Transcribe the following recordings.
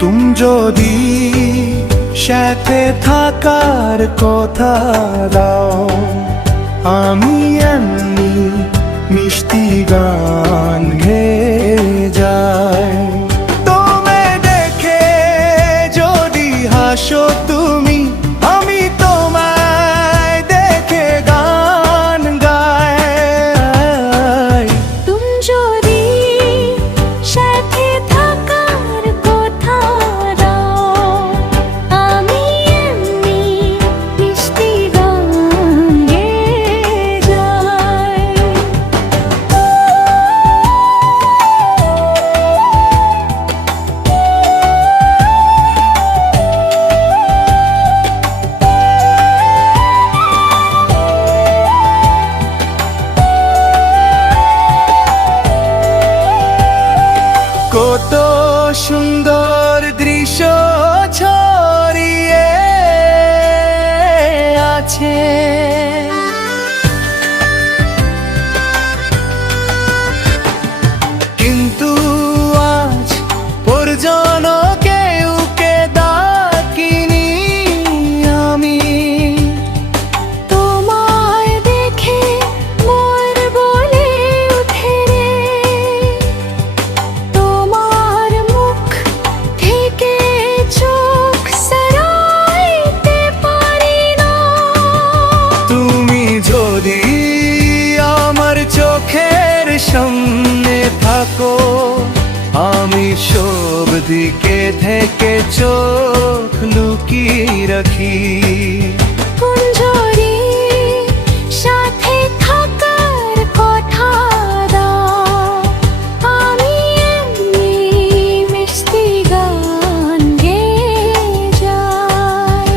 তুমি যদি সাথে থাকার কথা দাও, আমি এমনি মিষ্টি গান গেয়ে যাই। তুমি দেখে যদি হাসো তুমি, আমি তোমায় দেখে গান গাই। তুমি যদি সাথে থাকার কথা দাও, আমি এমনি মিষ্টি গান গেয়ে যাই। কত সুন্দর দৃশ্য ছড়িয়ে আছে, কিন্তু আজ পর্যন্ত কেউকে ডাকিনি আমি। তোমায় দেখে মোর বলে উঠে রে, তোমার মুখ থেকে চোখ সরাইতে পারি না। তুমি যদি আমার চোখের সামনে থাকো, আমি সব দিকে থেকে চোখ লুকিয়ে রাখি। কুঞ্জরি সাথে থাকার কথা দাও, আমি এমনি মিষ্টি গান গেয়ে যাই।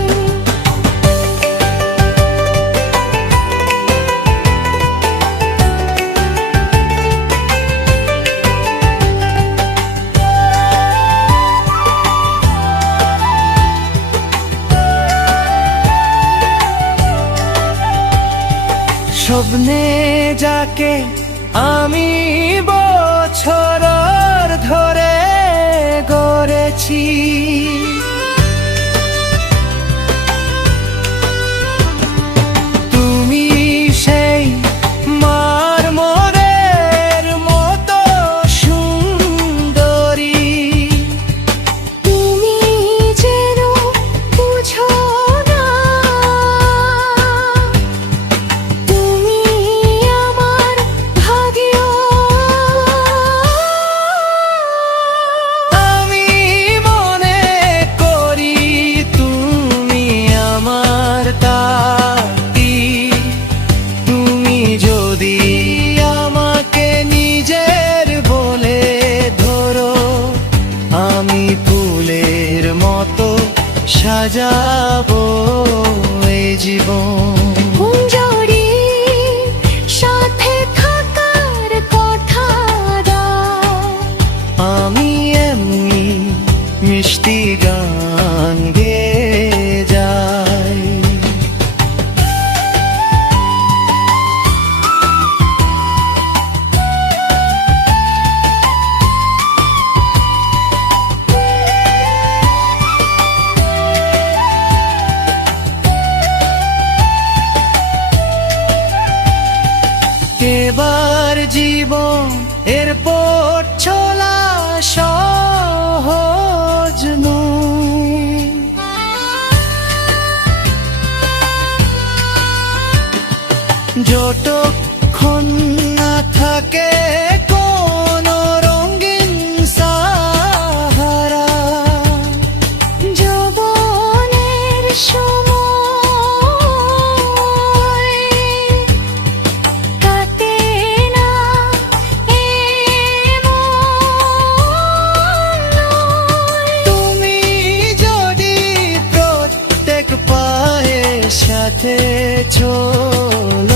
স্বপ্নে যাকে আমি বছর ধরে গড়েছি, তুমি সেই মারমরের মতো সুন্দরী। তুমি যেন বুঝো না, তুমি আমার ভাগ্য। আমি মনে করি তুমি আমার তাই। তুমি যদি আমাকে নিজের বলে ধরো, আমি ফুলের মতো সাজাবো এই জীবন। কুঞ্জরি সাথে থাকার কথা দাও, আমি এমনি মিষ্টি গান গেয়ে যাই। এবার জীবন এরপর চলা সহজ নয়, যতক্ষণ না থাকে কোনো রঙিন সাহারা। যৌবনের সময় কাটে না এমন নয়। তুমি যদি প্রত্যেক পায়ের সাথে চলো,